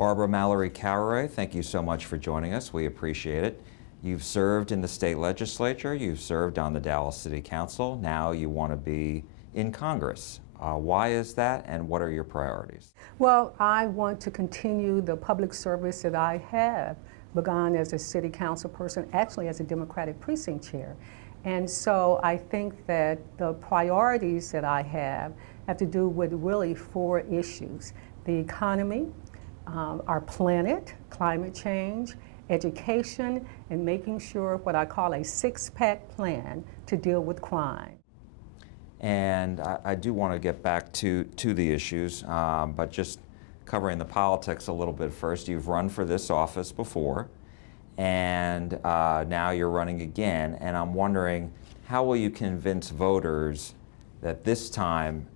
Barbara Mallory Caraway, thank you so much for joining us. We appreciate it. You've served in the state legislature, you've served on the Dallas City Council, now you want to be in Congress. Why is that, and what are your priorities? Well, I want to continue the public service that I have begun as a city council person, actually as a Democratic precinct chair. And so I think that the priorities that I have to do with really 4 issues: the economy, our planet, climate change, education, and making sure what I call a 6-pack plan to deal with crime. And I do want to get back to the issues, but just covering the politics a little bit first. You've run for this office before, and now you're running again, and I'm wondering, how will you convince voters that this time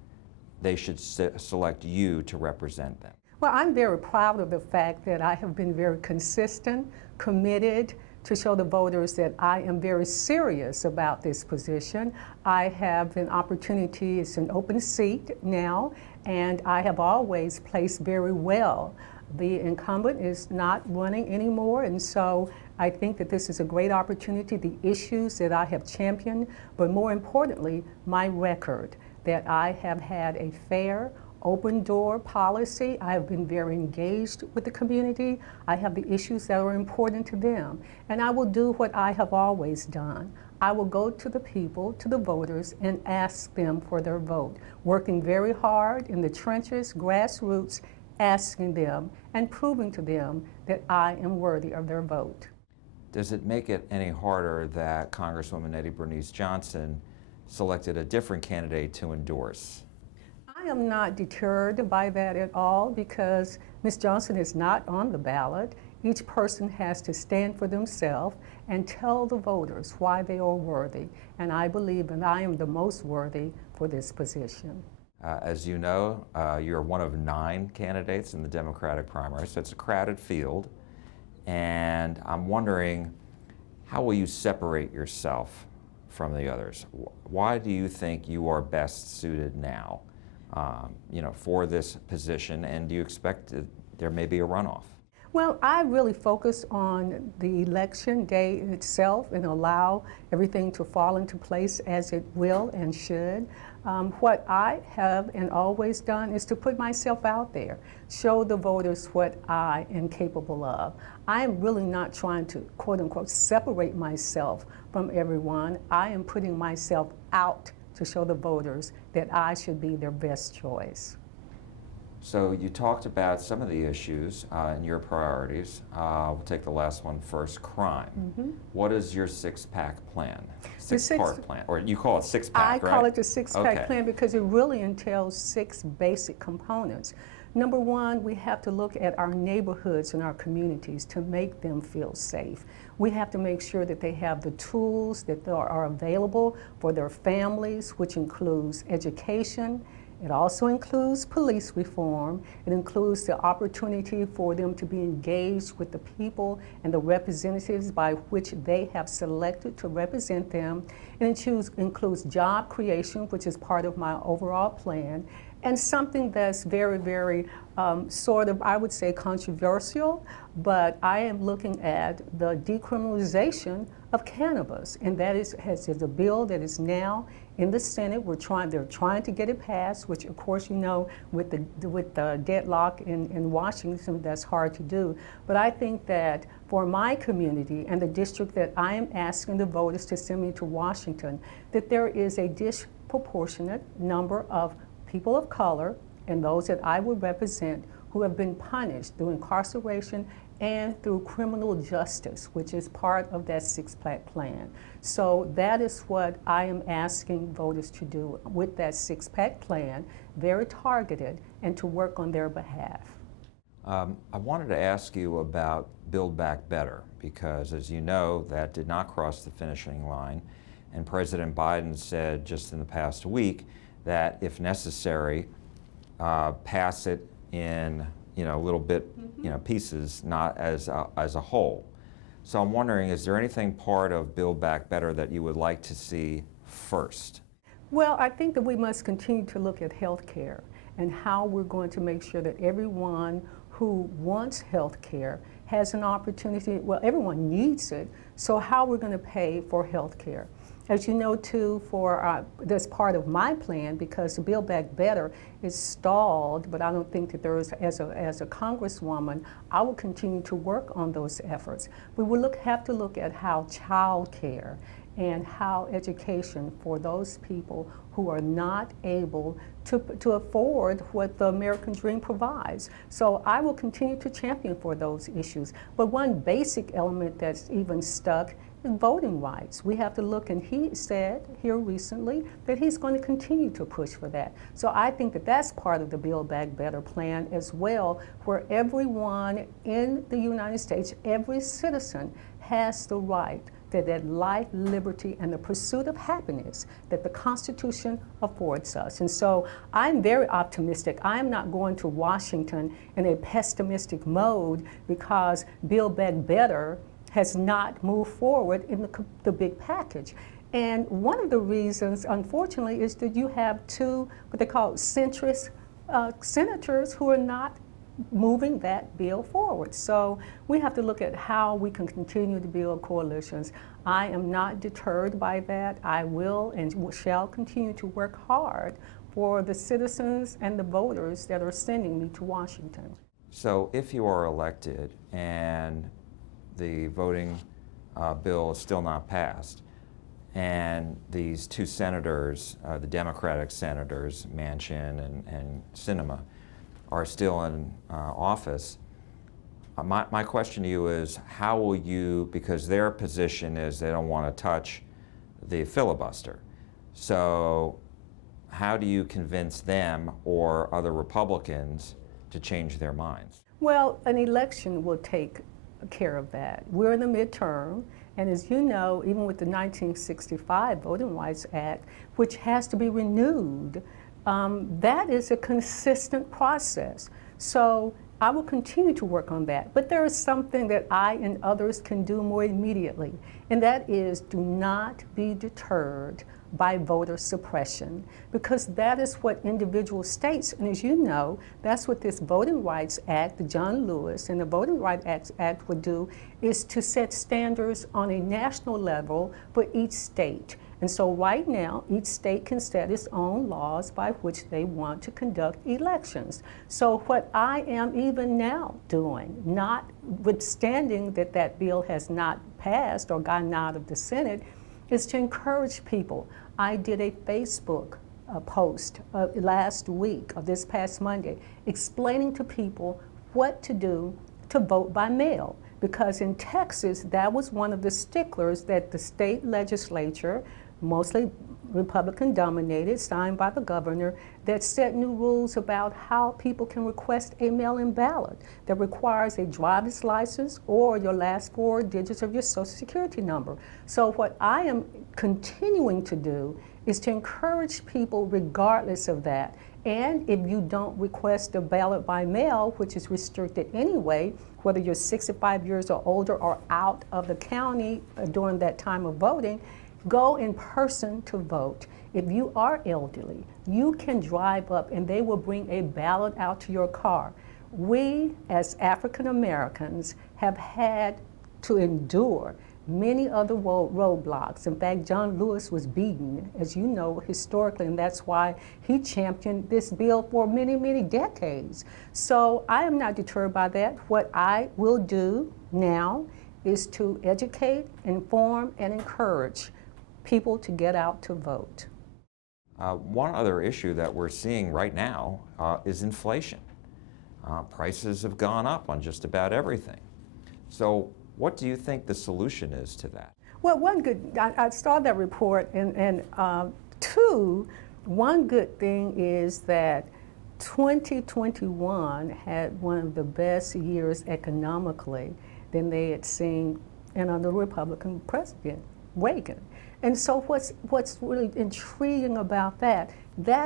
they should select you to represent them? Well, I'm very proud of the fact that I have been very consistent, committed to show the voters that I am very serious about this position. I have an opportunity, it's an open seat now, and I have always placed very well. The incumbent is not running anymore, and so I think that this is a great opportunity. The issues that I have championed, but more importantly, my record, that I have had a fair, open door policy. I have been very engaged with the community. I have the issues that are important to them. And I will do what I have always done. I will go to the people, to the voters, and ask them for their vote. Working very hard in the trenches, grassroots, asking them and proving to them that I am worthy of their vote. Does it make it any harder that Congresswoman Eddie Bernice Johnson selected a different candidate to endorse? I am not deterred by that at all, because Ms. Johnson is not on the ballot. Each person has to stand for themselves and tell the voters why they are worthy. And I believe that I am the most worthy for this position. As you know, you're one of 9 candidates in the Democratic primary, so it's a crowded field. And I'm wondering, how will you separate yourself from the others? Why do you think you are best suited now? For this position, and do you expect that there may be a runoff? Well, I really focus on the election day itself and allow everything to fall into place as it will and should. What I have and always done is to put myself out there, show the voters what I am capable of. I am really not trying to, quote unquote, separate myself from everyone. I am putting myself out to show the voters that I should be their best choice. So you talked about some of the issues and your priorities. We'll take the last one first, crime. Mm-hmm. What is your 6-pack plan? 6-part plan, or you call it 6-pack, right? I call it the 6-pack plan because it really entails 6 basic components. Number 1, we have to look at our neighborhoods and our communities to make them feel safe. We have to make sure that they have the tools that are available for their families, which includes education. It also includes police reform. It includes the opportunity for them to be engaged with the people and the representatives by which they have selected to represent them. It includes job creation, which is part of my overall plan, and something that's very, very sort of, I would say, controversial, but I am looking at the decriminalization of cannabis, and that is a bill that is now in the Senate. They're trying to get it passed, which of course you know with the deadlock in Washington, that's hard to do. But I think that for my community and the district that I am asking the voters to send me to Washington, that there is a disproportionate number of people of color and those that I would represent who have been punished through incarceration and through criminal justice, which is part of that 6-pack plan. So that is what I am asking voters to do with that 6-pack plan, very targeted, and to work on their behalf. I wanted to ask you about Build Back Better, because as you know, that did not cross the finishing line, and President Biden said just in the past week that if necessary, pass it in a little bit pieces, not as a whole. So I'm wondering, is there anything part of Build Back Better that you would like to see first? Well, I think that we must continue to look at health care and how we're going to make sure that everyone who wants health care has an opportunity, well, everyone needs it, so how we're going to pay for health care. As you know, too, that's part of my plan, because the Build Back Better is stalled, but I don't think that there is, as a Congresswoman, I will continue to work on those efforts. We will have to look at how child care and how education for those people who are not able to afford what the American dream provides. So I will continue to champion for those issues. But one basic element that's even stuck is voting rights. We have to look, and he said here recently that he's going to continue to push for that. So I think that that's part of the Build Back Better plan as well, where everyone in the United States, every citizen, has the right that life, liberty, and the pursuit of happiness that the Constitution affords us. And so I'm very optimistic. I'm not going to Washington in a pessimistic mode because Build Back Better has not moved forward in the big package. And one of the reasons, unfortunately, is that you have two, what they call centrist senators who are not moving that bill forward. So we have to look at how we can continue to build coalitions. I am not deterred by that. I will and shall continue to work hard for the citizens and the voters that are sending me to Washington. So if you are elected and the voting bill is still not passed, and these two senators, the Democratic senators, Manchin and Sinema, are still in office, my question to you is, how will you, because their position is they don't want to touch the filibuster, so how do you convince them or other Republicans to change their minds? Well, an election will take care of that. We're in the midterm, and as you know, even with the 1965 Voting Rights Act, which has to be renewed, that is a consistent process. So I will continue to work on that. But there is something that I and others can do more immediately, and that is do not be deterred by voter suppression, because that is what individual states, and as you know, that's what this Voting Rights Act, the John Lewis and the Voting Rights Act would do, is to set standards on a national level for each state. And so right now, each state can set its own laws by which they want to conduct elections. So what I am even now doing, notwithstanding that that bill has not passed or gotten out of the Senate, is to encourage people. I did a Facebook post last week, or this past Monday, explaining to people what to do to vote by mail. Because in Texas, that was one of the sticklers that the state legislature, mostly Republican dominated, signed by the governor, that set new rules about how people can request a mail-in ballot that requires a driver's license or your last 4 digits of your Social Security number. So what I am continuing to do is to encourage people regardless of that. And if you don't request a ballot by mail, which is restricted anyway, whether you're 65 years or older or out of the county during that time of voting, go in person to vote. If you are elderly, you can drive up and they will bring a ballot out to your car. We, as African Americans, have had to endure many other roadblocks. In fact, John Lewis was beaten, as you know, historically, and that's why he championed this bill for many, many decades. So I am not deterred by that. What I will do now is to educate, inform, and encourage people to get out to vote. One other issue that we're seeing right now is inflation. Prices have gone up on just about everything. So what do you think the solution is to that? Well, I saw that report, and one good thing is that 2021 had one of the best years economically than they had seen under the Republican president, Reagan. And so what's really intriguing about that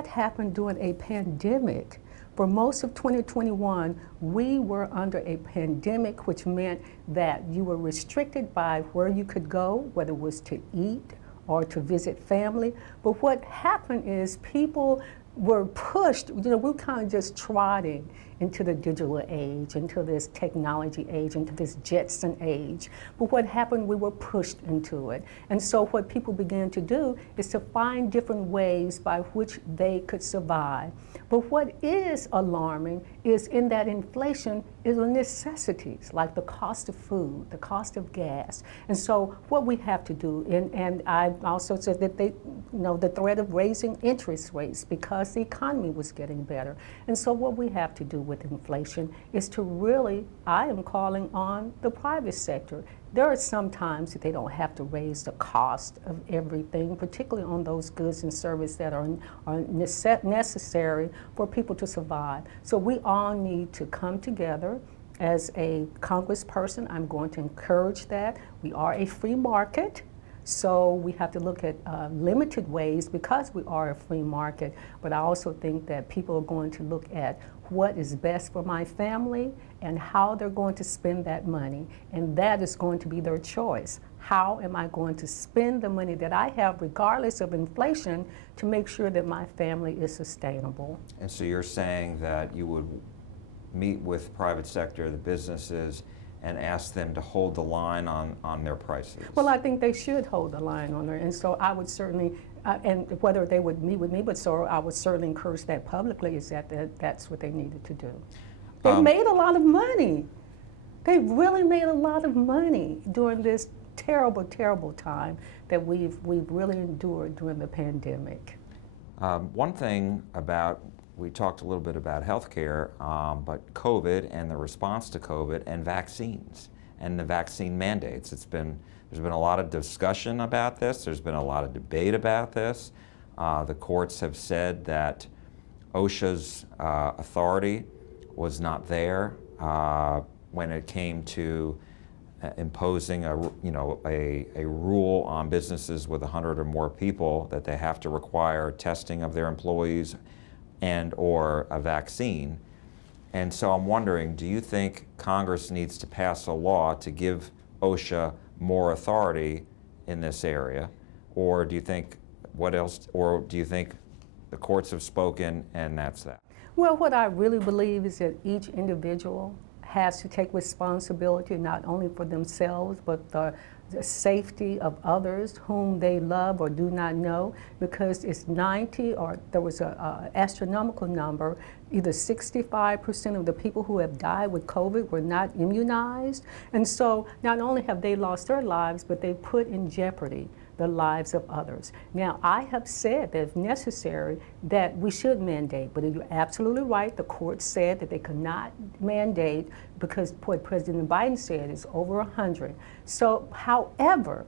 happened during a pandemic. For most of 2021, we were under a pandemic, which meant that you were restricted by where you could go, whether it was to eat or to visit family. But what happened is people were pushed, we were kind of just trotting into the digital age, into this technology age, into this Jetson age. But what happened, we were pushed into it. And so what people began to do is to find different ways by which they could survive. But what is alarming is in that inflation is the necessities, like the cost of food, the cost of gas. And so what we have to do, and I also said that they, the threat of raising interest rates because the economy was getting better. And so what we have to do with inflation is to really, I am calling on the private sector. There are some times that they don't have to raise the cost of everything, particularly on those goods and services that are necessary for people to survive. So we all need to come together. As a congressperson, I'm going to encourage that. We are a free market, so we have to look at limited ways because we are a free market. But I also think that people are going to look at what is best for my family and how they're going to spend that money. And that is going to be their choice. How am I going to spend the money that I have, regardless of inflation, to make sure that my family is sustainable? And so you're saying that you would meet with private sector, the businesses, and ask them to hold the line on their prices? Well, I think they should hold the line on there. And so I would certainly, and whether they would meet with me, but so I would certainly encourage that publicly, is that's what they needed to do. They made a lot of money. They really made a lot of money during this terrible, terrible time that we've really endured during the pandemic. One thing about, we talked a little bit about healthcare, but COVID and the response to COVID and vaccines and the vaccine mandates. There's been a lot of discussion about this. There's been a lot of debate about this. The courts have said that OSHA's authority was not there when it came to imposing a rule on businesses with 100 or more people that they have to require testing of their employees and or a vaccine. And so I'm wondering, do you think Congress needs to pass a law to give OSHA more authority in this area? Or do you think, what else, or do you think the courts have spoken and that's that? Well, what I really believe is that each individual has to take responsibility not only for themselves, but the safety of others whom they love or do not know, because it's 90, or there was an astronomical number, either 65% of the people who have died with COVID were not immunized. And so not only have they lost their lives, but they put in jeopardy the lives of others. Now, I have said that if necessary, that we should mandate, but you're absolutely right. The court said that they could not mandate because what President Biden said is over 100. So, however,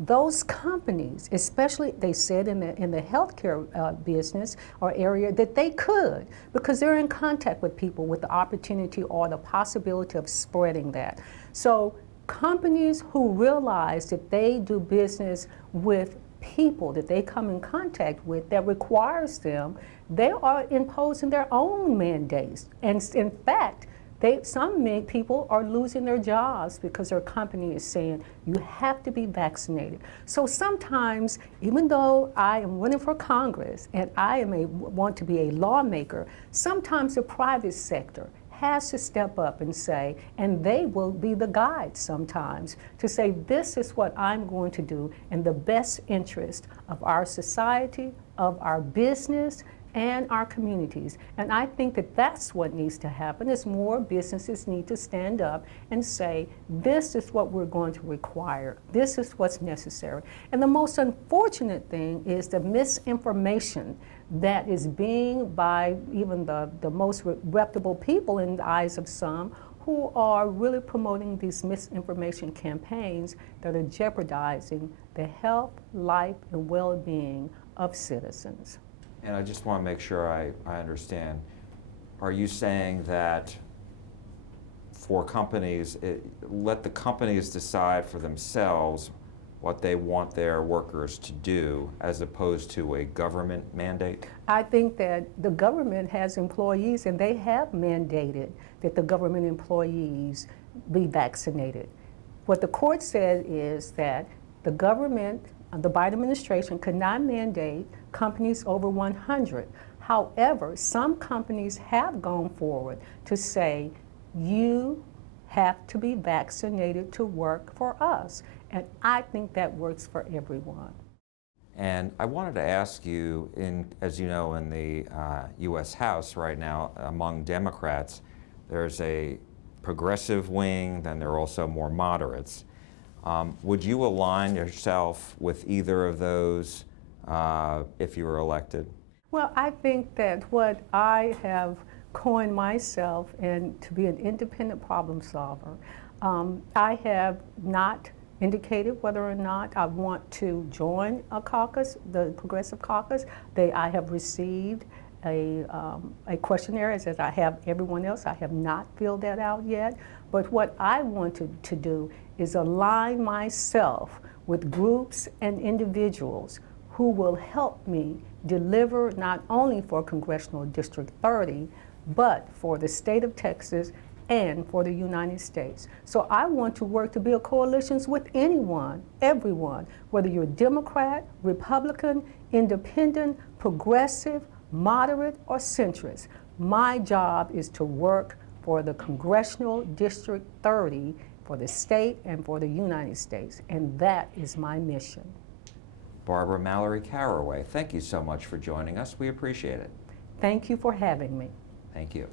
those companies, especially they said in the healthcare business or area, that they could, because they're in contact with people with the opportunity or the possibility of spreading that. So companies who realize that they do business with people that they come in contact with that requires them, they are imposing their own mandates. And in fact, some people are losing their jobs because their company is saying, you have to be vaccinated. So sometimes, even though I am running for Congress and I want to be a lawmaker, sometimes the private sector has to step up and say, and they will be the guide sometimes, to say, this is what I'm going to do in the best interest of our society, of our business, and our communities. And I think that that's what needs to happen, is more businesses need to stand up and say, this is what we're going to require. This is what's necessary. And the most unfortunate thing is the misinformation that is being by even the most reputable people in the eyes of some, who are really promoting these misinformation campaigns that are jeopardizing the health, life, and well-being of citizens. And I just want to make sure I understand. Are you saying that for companies, let the companies decide for themselves what they want their workers to do, as opposed to a government mandate? I think that the government has employees, and they have mandated that the government employees be vaccinated. What the court said is that the government, the Biden administration, could not mandate companies over 100. However, some companies have gone forward to say, you have to be vaccinated to work for us. And I think that works for everyone. And I wanted to ask you, as you know, in the U.S. House right now, among Democrats, there's a progressive wing, then there are also more moderates. Would you align yourself with either of those if you were elected? Well, I think that what I have coined myself and to be an independent problem solver, I have not indicated whether or not I want to join a caucus, the Progressive Caucus. I have received a questionnaire, as I have everyone else. I have not filled that out yet. But what I wanted to do is align myself with groups and individuals who will help me deliver not only for Congressional District 30, but for the state of Texas and for the United States. So I want to work to build coalitions with anyone, everyone, whether you're Democrat, Republican, Independent, Progressive, Moderate, or Centrist. My job is to work for the Congressional District 30, for the state and for the United States, and that is my mission. Barbara Mallory Caraway, thank you so much for joining us. We appreciate it. Thank you for having me. Thank you.